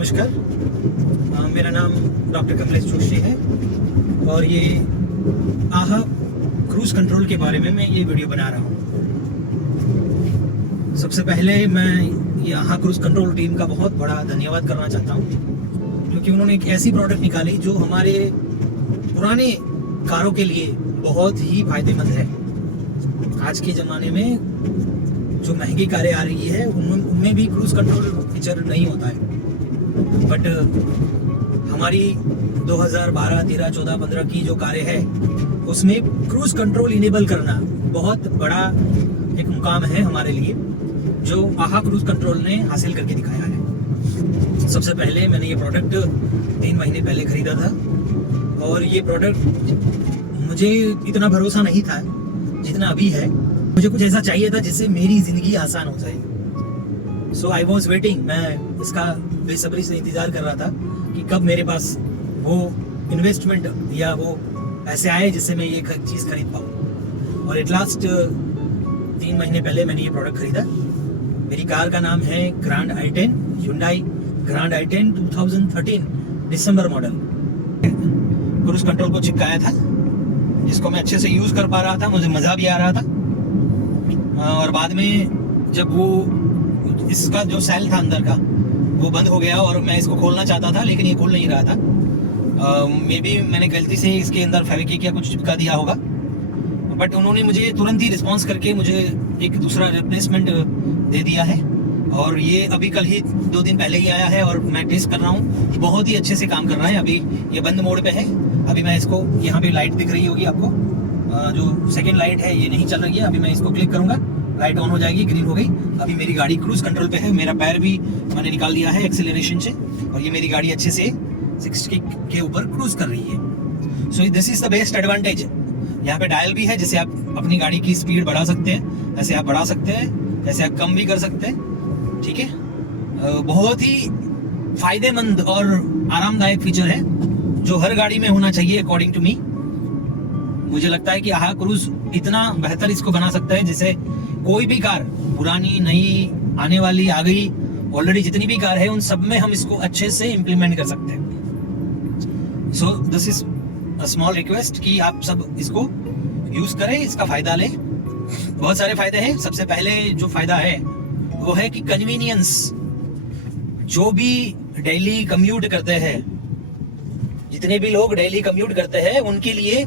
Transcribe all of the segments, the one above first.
नमस्कार, मेरा नाम डॉक्टर कमलेश जोशी है और ये आहा क्रूज कंट्रोल के बारे में मैं ये वीडियो बना रहा हूँ। सबसे पहले मैं ये आहा क्रूज कंट्रोल टीम का बहुत बड़ा धन्यवाद करना चाहता हूँ, क्योंकि उन्होंने एक ऐसी प्रोडक्ट निकाली जो हमारे पुराने कारों के लिए बहुत ही फायदेमंद है। आज के ज़माने में जो महंगी कारें आ रही है उनमें भी क्रूज कंट्रोल फीचर नहीं होता है, बट हमारी 2012, 13, 14, 15 की जो कारें हैं उसमें क्रूज कंट्रोल इनेबल करना बहुत बड़ा एक मुकाम है हमारे लिए, जो आहा क्रूज कंट्रोल ने हासिल करके दिखाया है। सबसे पहले मैंने ये प्रोडक्ट 3 महीने पहले खरीदा था और ये प्रोडक्ट मुझे इतना भरोसा नहीं था जितना अभी है। मुझे कुछ ऐसा चाहिए था जिससे मेरी जिंदगी आसान हो जाए। सो आई वॉज वेटिंग, मैं इसका बेसब्री से इंतजार कर रहा था कि कब मेरे पास वो इन्वेस्टमेंट या वो पैसे आए जिससे मैं ये चीज़ खरीद पाऊँ। और एट लास्ट 3 महीने पहले मैंने ये प्रोडक्ट खरीदा। मेरी कार का नाम है grand i10, Hyundai grand i10 2013 दिसंबर मॉडल। क्रूज कंट्रोल को चिपकाया था जिसको मैं अच्छे से यूज़ कर पा रहा था, मुझे मज़ा भी आ रहा था। और बाद में जब वो इसका जो सेल था अंदर का वो बंद हो गया और मैं इसको खोलना चाहता था लेकिन ये खोल नहीं रहा था। मे बी मैंने गलती से इसके अंदर फेविक्विक या कुछ चिपका दिया होगा, बट उन्होंने मुझे तुरंत ही रिस्पॉन्स करके मुझे एक दूसरा रिप्लेसमेंट दे दिया है। और ये अभी कल ही 2 दिन पहले ही आया है और मैं टेस्ट कर रहा हूँ, बहुत ही अच्छे से काम कर रहा है। अभी ये बंद मोड पे है। अभी मैं इसको, यहाँ पे लाइट दिख रही होगी आपको, जो सेकेंड लाइट है ये नहीं चल रही है। अभी मैं इसको क्लिक करूंगा, लाइट ऑन हो जाएगी, ग्रीन हो गई। अभी मेरी गाड़ी क्रूज कंट्रोल पे है। मेरा पैर भी मैंने निकाल दिया है एक्सेलरेशन से और ये मेरी गाड़ी अच्छे से 60 के ऊपर क्रूज कर रही है। सो this is the best advantage. यहाँ पे डायल भी है जिससे आप अपनी गाड़ी की स्पीड बढ़ा सकते हैं, ऐसे आप बढ़ा सकते हैं, ऐसे आप कम भी कर सकते हैं। ठीक है, बहुत ही फायदेमंद और आरामदायक फीचर है जो हर गाड़ी में होना चाहिए अकॉर्डिंग टू मी। मुझे लगता है कि आहा क्रूज इतना बेहतर इसको बना सकता है जिससे कोई भी कार, पुरानी, नई, आने वाली, आ गई, ऑलरेडी जितनी भी कार है उन सब में हम इसको अच्छे से इम्प्लीमेंट कर सकते हैं। सो this is a small request कि आप सब इसको यूज करें, इसका फायदा लें। बहुत सारे फायदे हैं। सबसे पहले जो फायदा है वो है कि कन्वीनियंस। जो भी डेली कम्यूट करते हैं, जितने भी लोग डेली कम्यूट करते हैं उनके लिए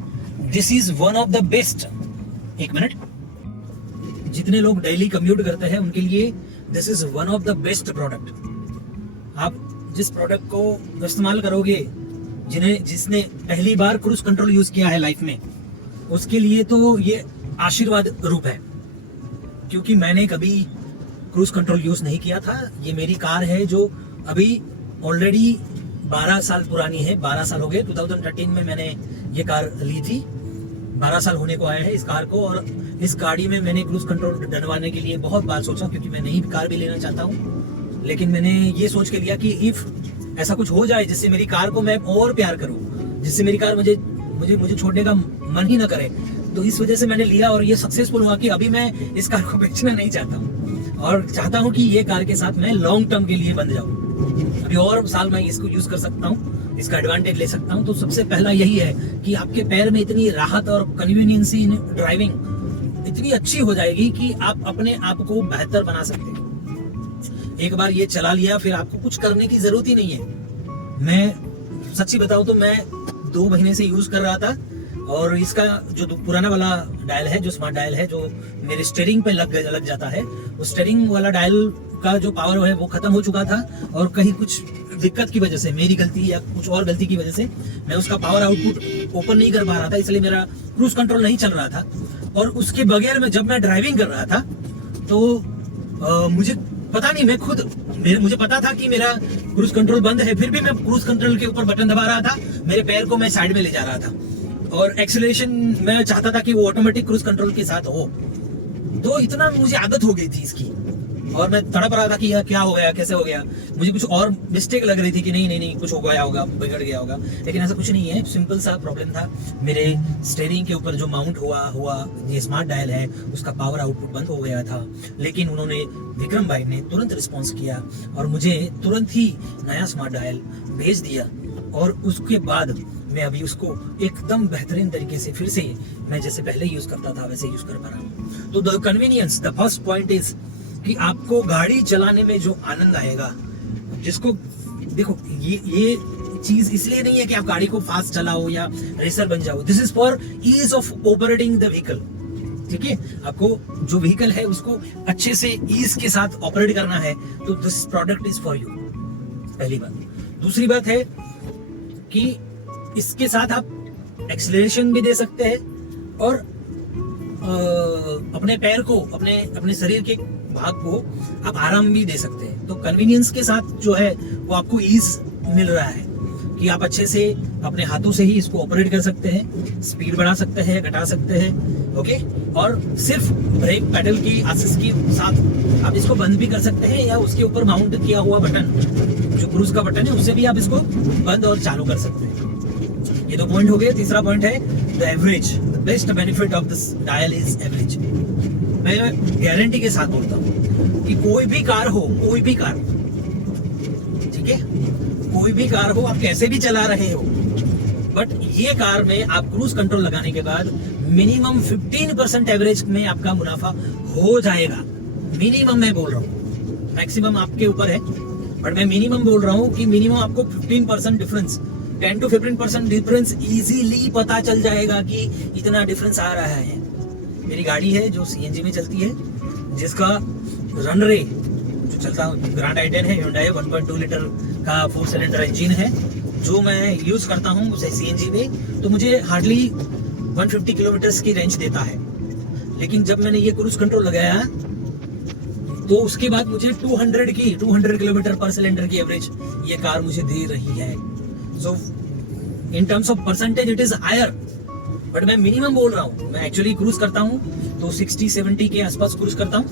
this is one of the best. एक मिनट, जितने लोग डेली कम्यूट करते हैं उनके लिए this is one of the best product. आप जिस प्रोडक्ट को इस्तेमाल करोगे, जिसने पहली बार क्रूज कंट्रोल यूज किया है लाइफ में, उसके लिए तो ये आशीर्वाद रूप है। क्योंकि मैंने कभी क्रूज कंट्रोल यूज नहीं किया था। ये मेरी कार है जो अभी ऑलरेडी 12 साल पुरानी है। 12 साल हो गए। 2013 में मैंने ये कार ली थी। 12 साल होने को आया है इस कार को। और इस गाड़ी में मैंने क्रूज कंट्रोल डलवाने के लिए बहुत बार सोचा, क्योंकि मैं नई कार भी लेना चाहता हूँ। लेकिन मैंने ये सोच के लिया कि इफ ऐसा कुछ हो जाए जिससे मेरी कार को मैं और प्यार करूँ, जिससे मेरी कार मुझे छोड़ने का मन ही ना करे, तो इस वजह से मैंने लिया और ये सक्सेसफुल हुआ कि अभी मैं इस कार को बेचना नहीं चाहता हूँ और चाहता हूँ कि ये कार के साथ मैं लॉन्ग टर्म के लिए बंध जाऊँ। अभी और साल मैं इसको यूज कर सकता हूँ, इसका एडवांटेज ले सकता हूँ। तो सबसे पहला यही है कि आपके पैर में इतनी राहत और कन्वीनियंस इन ड्राइविंग इतनी अच्छी हो जाएगी कि आप अपने आप को बेहतर बना सकते हैं। एक बार ये चला लिया फिर आपको कुछ करने की जरूरत ही नहीं है। मैं सच्ची बताऊं तो मैं 2 महीने से यूज कर रहा था और इसका जो पुराना वाला डायल है, जो स्मार्ट डायल है, जो मेरे स्टीयरिंग पे लग जाता है, उस स्टीयरिंग वाला डायल का जो पावर है वो खत्म हो चुका था। और कहीं कुछ दिक्कत की वजह से, मेरी गलती या कुछ और गलती की वजह से, मैं उसका पावर आउटपुट ओपन नहीं कर पा रहा था, इसलिए मेरा क्रूज कंट्रोल नहीं चल रहा था। और उसके बगैर में जब मैं ड्राइविंग कर रहा था तो मुझे पता नहीं, मुझे पता था कि मेरा क्रूज कंट्रोल बंद है, फिर भी मैं क्रूज कंट्रोल के ऊपर बटन दबा रहा था। मेरे पैर को मैं साइड में ले जा रहा था और एक्सेलरेशन मैं चाहता था कि वो ऑटोमेटिक क्रूज कंट्रोल के साथ हो। तो इतना मुझे आदत हो गई थी इसकी। और मैं तड़प रहा था कि यार क्या हो गया, कैसे हो गया, मुझे कुछ और मिस्टेक लग रही थी कि नहीं कुछ हो गया होगा, बिगड़ गया होगा, लेकिन ऐसा कुछ नहीं है। सिंपल सा प्रॉब्लम था, मेरे स्टीयरिंग के ऊपर जो माउंट हुआ ये स्मार्ट डायल है उसका पावर आउटपुट बंद हो गया था। लेकिन उन्होंने, विक्रम भाई ने तुरंत रिस्पॉन्स किया और मुझे तुरंत ही नया स्मार्ट डायल भेज दिया, और उसके बाद मैं अभी उसको एकदम बेहतरीन तरीके से फिर से मैं जैसे पहले यूज करता था वैसे यूज कर पा रहा हूँ। तो the convenience, the first point is कि आपको गाड़ी चलाने में जो आनंद आएगा, जिसको देखो ये चीज इसलिए नहीं है कि आप गाड़ी को फास्ट चलाओ या रेसर बन जाओ, this is for ease of operating the vehicle. ठीक है, आपको जो व्हीकल है उसको अच्छे से ईज के साथ ऑपरेट करना है, तो this product is for you, पहली बात। दूसरी बात है कि इसके साथ आप एक्सीलरेशन भी दे सकते हैं और अपने पैर को, अपने शरीर के भाग को आप आराम भी दे सकते हैं। तो कन्वीनियंस के साथ जो है वो आपको ईज मिल रहा है कि आप अच्छे से अपने हाथों से ही इसको ऑपरेट कर सकते हैं, स्पीड बढ़ा सकते हैं, घटा सकते हैं, ओके। और सिर्फ ब्रेक पैडल की आसिस के साथ आप इसको बंद भी कर सकते हैं, या उसके ऊपर माउंट किया हुआ बटन, जो क्रूज का बटन है, उससे भी आप इसको बंद और चालू कर सकते हैं। ये दो पॉइंट हो गए। तीसरा पॉइंट है the average, the best benefit of this dial is average. मैं गारंटी के साथ बोलता हूँ कि कोई भी कार हो, कोई भी कार, ठीक है, कोई भी कार हो, आप कैसे भी चला रहे हो, बट ये कार में आप क्रूज कंट्रोल लगाने के बाद मिनिमम 15% एवरेज में आपका मुनाफा हो जाएगा। मिनिमम मैं बोल रहा हूँ, मैक्सिमम आपके ऊपर है, बट मैं मिनिमम बोल रहा हूँ कि मिनिमम आपको 15% डिफरेंस, 10 to 15% डिफरेंस इजीली पता चल जाएगा कि इतना डिफरेंस आ रहा है। मेरी गाड़ी है जो सीएनजी में चलती है, जिसका रन रे जो चलता है ग्रैंड i10 है, Hyundai 1.2 लीटर का 4 सिलेंडर इंजन है, जो मैं यूज करता हूँ उसे सीएनजी में, तो मुझे हार्डली 150 किलोमीटर की रेंज देता है। लेकिन जब मैंने ये क्रूज कंट्रोल लगाया तो उसके बाद मुझे 200 किलोमीटर पर सिलेंडर की एवरेज ये कार मुझे दे रही है। So in terms of percentage it is higher, but मैं मिनिमम बोल रहा हूँ। मैं एक्चुअली क्रूज करता हूँ तो 60-70 के आसपास क्रूज करता हूँ,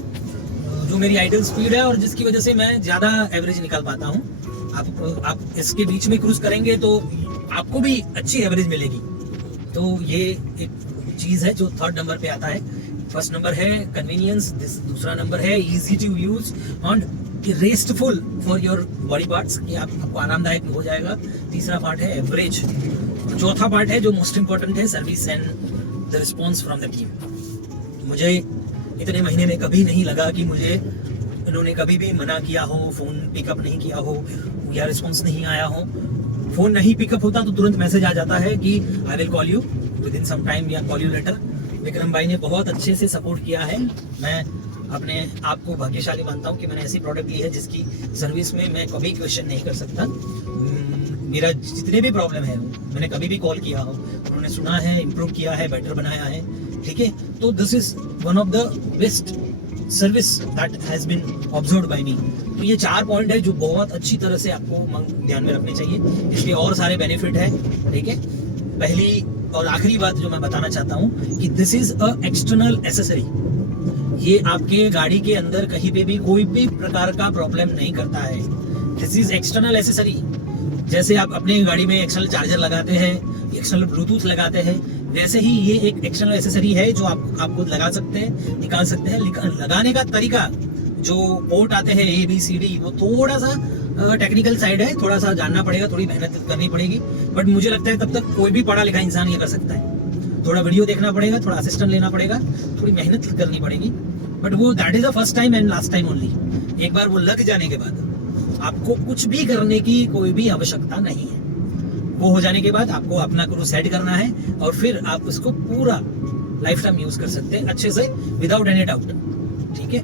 जो मेरी आइडल स्पीड है और जिसकी वजह से मैं ज्यादा एवरेज निकाल पाता हूँ। आप इसके बीच में क्रूज करेंगे तो आपको भी अच्छी एवरेज मिलेगी। तो ये एक चीज है जो थर्ड नंबर पे आता है। फर्स्ट नंबर है कन्वीनियंस, दूसरा नंबर है easy to use and restful for your body parts, कि आपको आरामदायक हो जाएगा। तीसरा पार्ट है एवरेज। चौथा पार्ट है जो मोस्ट इंपॉर्टेंट है, service and the response from the team. मुझे इतने महीने में कभी नहीं लगा कि मुझे इन्होंने कभी भी मना किया हो, फोन पिकअप नहीं किया हो या रिस्पॉन्स नहीं आया हो। फोन नहीं पिकअप होता तो तुरंत मैसेज आ जाता है कि I will call you within some time या कॉल यू लेटर। विक्रम भाई ने बहुत अच्छे से सपोर्ट किया है। मैं अपने आप को भाग्यशाली मानता हूँ कि मैंने ऐसी प्रोडक्ट ली है जिसकी सर्विस में मैं कभी क्वेश्चन नहीं कर सकता। मेरा जितने भी प्रॉब्लम है मैंने कभी भी कॉल किया हो, उन्होंने सुना है, इम्प्रूव किया है, बेटर बनाया है। ठीक है, तो this is one of the best service that has been observed by me. तो ये 4 पॉइंट है जो बहुत अच्छी तरह से आपको ध्यान में रखने चाहिए। इसके और सारे बेनिफिट है। ठीक है, पहली और आखिरी बात जो मैं बताना चाहता हूँ कि this is a external accessory. ये आपके गाड़ी के अंदर कहीं पे भी कोई भी प्रकार का प्रॉब्लम नहीं करता है। This is external accessory. जैसे आप अपने गाड़ी में एक्सटर्नल चार्जर लगाते हैं, एक्सटर्नल ब्लूटूथ लगाते हैं, वैसे ही ये एक एक्सटर्नल एसेसरी है जो आपको लगा सकते हैं, निकाल सकते हैं। लगाने का तरीका, जो पोर्ट आते हैं ABCD, वो थोड़ा सा टेक्निकल साइड है, थोड़ा सा जानना पड़ेगा, थोड़ी मेहनत करनी पड़ेगी। बट मुझे लगता है तब तक कोई भी पढ़ा लिखा इंसान ये कर सकता है। थोड़ा वीडियो देखना पड़ेगा, थोड़ा असिस्टेंट लेना पड़ेगा, थोड़ी मेहनत करनी पड़ेगी, बट वो that is the first time and last time only. एक बार वो लग जाने के बाद आपको कुछ भी करने की कोई भी आवश्यकता नहीं है। वो हो जाने के बाद आपको अपना क्रूज सेट करना है और फिर आप उसको पूरा लाइफ टाइम यूज कर सकते हैं अच्छे से, विदाउट एनी डाउट। ठीक है,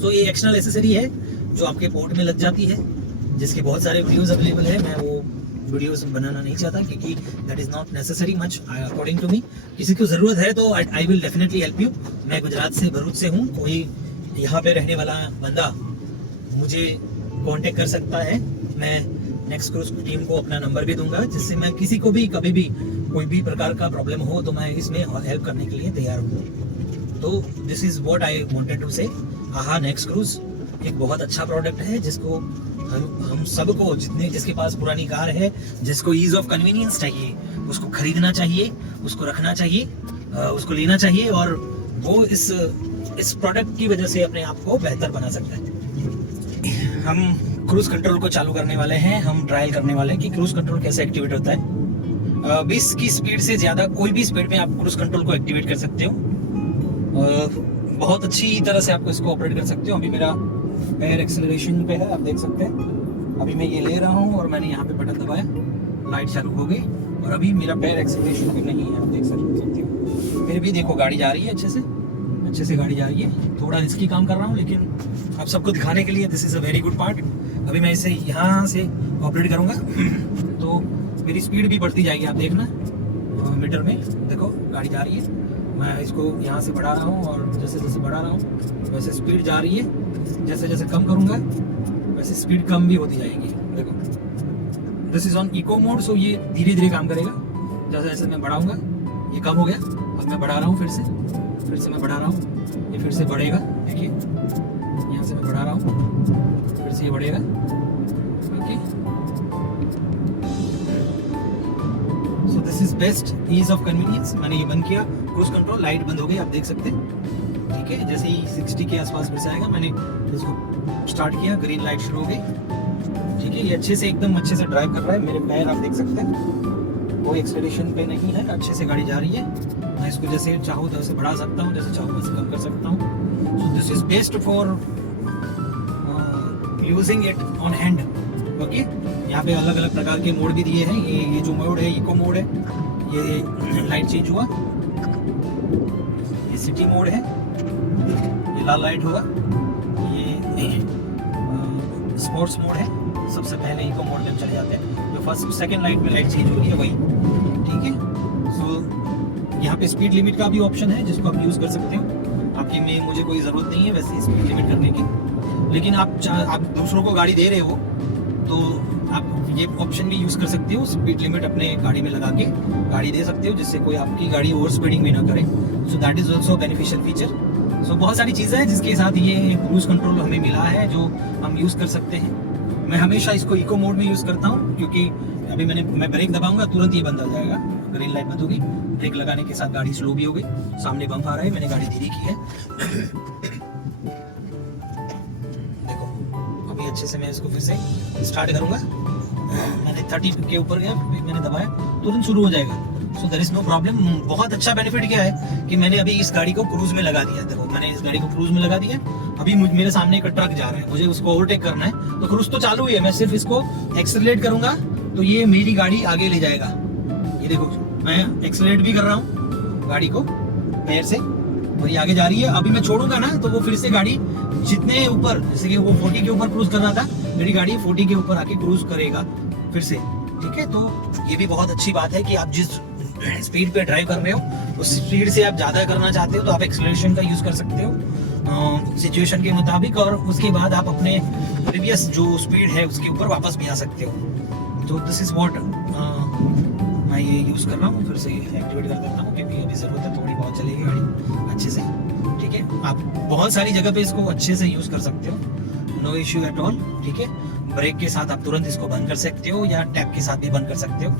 तो ये एक्सटर्नल एसेसरी है जो आपके पोर्ट में लग जाती है, जिसके बहुत सारे वीडियोस अवेलेबल है। मैं वो वीडियोस बनाना नहीं चाहता क्योंकि that is not necessary much according to me. किसी को जरूरत है तो I will definitely help you. मैं गुजरात से, भरूच से हूँ। कोई यहाँ पे रहने वाला बंदा मुझे कांटेक्ट कर सकता है। मैं नेक्स्ट क्रूज टीम को अपना नंबर भी दूंगा, जिससे मैं किसी को भी कभी भी कोई भी प्रकार का प्रॉब्लम हो तो मैं इसमें हेल्प करने के लिए तैयार हूँ। तो this is what I wanted to say. आहा नेक्स्ट क्रूज एक बहुत अच्छा प्रोडक्ट है जिसको हम सबको, जिसके पास पुरानी कार है, जिसको ईज ऑफ कन्वीनियंस चाहिए, उसको खरीदना चाहिए, उसको रखना चाहिए, उसको लेना चाहिए, और वो इस प्रोडक्ट की वजह से अपने आप को बेहतर बना सकता है। हम क्रूज कंट्रोल को चालू करने वाले हैं, हम ट्रायल करने वाले हैं कि क्रूज कंट्रोल कैसे एक्टिवेट होता है। 20 की स्पीड से ज़्यादा कोई भी स्पीड में आप क्रूज कंट्रोल को एक्टिवेट कर सकते हो। बहुत अच्छी तरह से आपको इसको ऑपरेट कर सकते हो। अभी मेरा पैर एक्सेलरेशन पे है, आप देख सकते हैं। अभी मैं ये ले रहा हूँ और मैंने यहाँ पे बटन दबाया, लाइट चालू हो गई, और अभी मेरा पैर एक्सेलरेशन पे नहीं है, आप देख सकते हो। फिर भी देखो गाड़ी जा रही है, अच्छे से गाड़ी जा रही है। थोड़ा रिस्की काम कर रहा हूँ, लेकिन आप सबको दिखाने के लिए this is a very good part. अभी मैं इसे यहाँ से ऑपरेट करूँगा तो मेरी स्पीड भी बढ़ती जाएगी, आप देखना मीटर में देखो गाड़ी जा रही है। मैं इसको यहाँ से बढ़ा रहा हूँ, और जैसे जैसे बढ़ा रहा हूँ वैसे स्पीड जा रही है। जैसे जैसे कम करूँगा वैसे स्पीड कम भी होती जाएगी। देखो this is on eco mode, so ये धीरे धीरे काम करेगा। जैसे जैसे मैं बढ़ाऊँगा ये कम हो गया, अब मैं बढ़ा रहा हूँ, फिर से मैं बढ़ा रहा हूँ, ये फिर से बढ़ेगा। देखिए यहाँ से मैं बढ़ा रहा हूँ, फिर से ये बढ़ेगा। Okay, so this is best ease of convenience. मैंने ये बंद किया, क्रूज कंट्रोल, लाइट बंद हो गई, आप देख सकते हैं। ठीक है, जैसे ही 60 के आसपास फिर से आएगा, मैंने इसको स्टार्ट किया, ग्रीन लाइट शुरू हो गई। ठीक है, ये एकदम अच्छे से ड्राइव कर रहा है। मेरे पैर आप देख सकते हैं, कोई एक्सेलरेशन पे नहीं है, अच्छे से गाड़ी जा रही है। मैं इसको जैसे चाहूँ वैसे बढ़ा सकता हूँ, जैसे चाहूँ वैसे कम कर सकता हूँ। सो this is best for using it on hand. Okay, यहाँ पे अलग अलग प्रकार के मोड भी दिए हैं। ये जो मोड है इको मोड है, ये लाइट चेंज हुआ। ये सिटी मोड है, ये लाल लाइट होगा। ये स्पोर्ट्स मोड है। सबसे पहले इको मोड में चले जाते हैं, जो फर्स्ट सेकंड लाइट में लाइट चेंज हो रही है वही। ठीक है, सो यहाँ पे स्पीड लिमिट का भी ऑप्शन है जिसको आप यूज़ कर सकते हो। आपकी में मुझे कोई ज़रूरत नहीं है वैसे स्पीड लिमिट करने की, लेकिन आप दूसरों को गाड़ी दे रहे हो तो आप ये ऑप्शन भी यूज़ कर सकते हो। स्पीड लिमिट अपने गाड़ी में लगा के गाड़ी दे सकते हो, जिससे कोई आपकी गाड़ी ओवर स्पीडिंग भी ना करे। So that is also beneficial feature. So बहुत सारी चीज़ें हैं जिसके साथ ये क्रूज कंट्रोल हमें मिला है, जो हम यूज़ कर सकते हैं। मैं हमेशा इसको इको मोड में यूज़ करता हूँ, क्योंकि अभी मैं ब्रेक दबाऊंगा तुरंत ये बंद हो जाएगा, ग्रीन लाइट बंद होगी। ब्रेक लगाने के साथ गाड़ी स्लो भी हो गई, सामने बम्प आ रहा है, मैंने गाड़ी धीरे की है। देखो अभी अच्छे से मैं इसको फिर से स्टार्ट करूंगा। मैंने 30 के ऊपर गया, मैंने दबाया, तुरंत शुरू हो जाएगा। So there is no problem. बहुत अच्छा बेनिफिट क्या है कि मैंने अभी इस गाड़ी को क्रूज में लगा दिया। देखो मैंने इस गाड़ी को क्रूज में लगा दिया। अभी मेरे सामने एक ट्रक जा रहा है, मुझे उसको ओवरटेक करना है, तो क्रूज तो चालू ही है। मैं सिर्फ इसको एक्सेलरेट करूंगा तो ये मेरी गाड़ी आगे ले जाएगा। ये देखो मैं एक्सेलरेट भी कर रहा हूँ गाड़ी को पैर से, और ये आगे जा रही है। अभी मैं छोड़ूंगा ना तो वो फिर से गाड़ी जितने ऊपर, जैसे कि वो 40 के ऊपर क्रूज कर रहा था, मेरी गाड़ी 40 के ऊपर आके क्रूज करेगा फिर से। ठीक है, तो ये भी बहुत अच्छी बात है कि आप जिस स्पीड पे ड्राइव कर रहे हो उस स्पीड से आप ज्यादा करना चाहते हो तो आप एक्सेलरेशन का यूज कर सकते हो सिचुएशन के मुताबिक, और उसके बाद आप अपने प्रीवियस जो स्पीड है उसके ऊपर वापस भी आ सकते हो। तो दिस इज व्हाट मैं ये यूज कर रहा हूँ। फिर से एक्टिवेट कर देता हूँ क्योंकि अभी जरूरत है, थोड़ी बहुत चलेगी गाड़ी अच्छे से। ठीक है, आप बहुत सारी जगह पे इसको अच्छे से यूज कर सकते हो, नो इश्यू एट ऑल। ठीक है, ब्रेक के साथ आप तुरंत इसको बंद कर सकते हो, या टैप के साथ भी बंद कर सकते हो।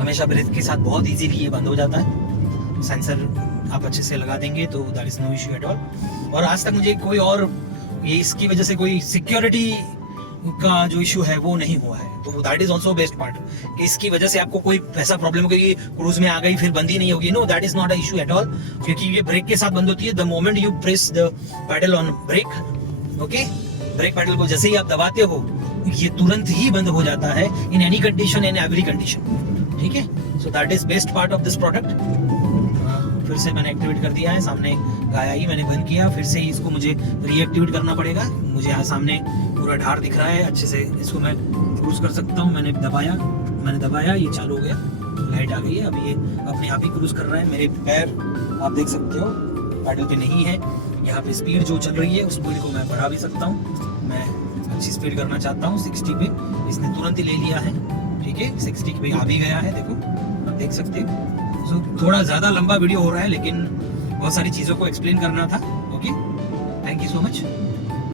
हमेशा ब्रेक के साथ बहुत इजीली ये बंद हो जाता है। सेंसर आप अच्छे से लगा देंगे तो that is no issue at all. और आज तक मुझे कोई और ये इसकी वजह से कोई सिक्योरिटी का जो इशू है वो नहीं हुआ है, तो that is also best part कि इसकी वजह से आपको कोई ऐसा प्रॉब्लम हो कि क्रूज में आ गई फिर बंद ही नहीं होगी। No, that is not a issue at all, क्योंकि ये ब्रेक के साथ बंद होती है the moment you press the pedal on brake. Okay, brake pedal को जैसे ही आप दबाते हो ये तुरंत ही बंद हो जाता है, in any condition, in every condition. ठीक है, so that is best part of this product. फिर से मैंने एक्टिवेट कर दिया है, सामने गाया ही मैंने बंद किया, फिर से इसको मुझे रीएक्टिवेट करना पड़ेगा। मुझे यहाँ सामने पूरा ढार दिख रहा है, अच्छे से इसको मैं क्रूज कर सकता हूँ। मैंने दबाया, ये चालू हो गया, लाइट आ गई है। अभी ये अपने आप ही क्रूज कर रहा है। मेरे पैर आप देख सकते हो पैडल पे नहीं है। यहाँ पे स्पीड जो चल रही है उस स्पीड को मैं बढ़ा भी सकता हूँ। मैं अच्छी स्पीड करना चाहता हूँ 60 पे, इसने तुरंत ही ले लिया है। ठीक है, 60 पे आ भी गया है, देखो आप देख सकते हो। सो थोड़ा ज़्यादा लंबा वीडियो हो रहा है, लेकिन बहुत सारी चीज़ों को एक्सप्लेन करना था। Okay, thank you so much.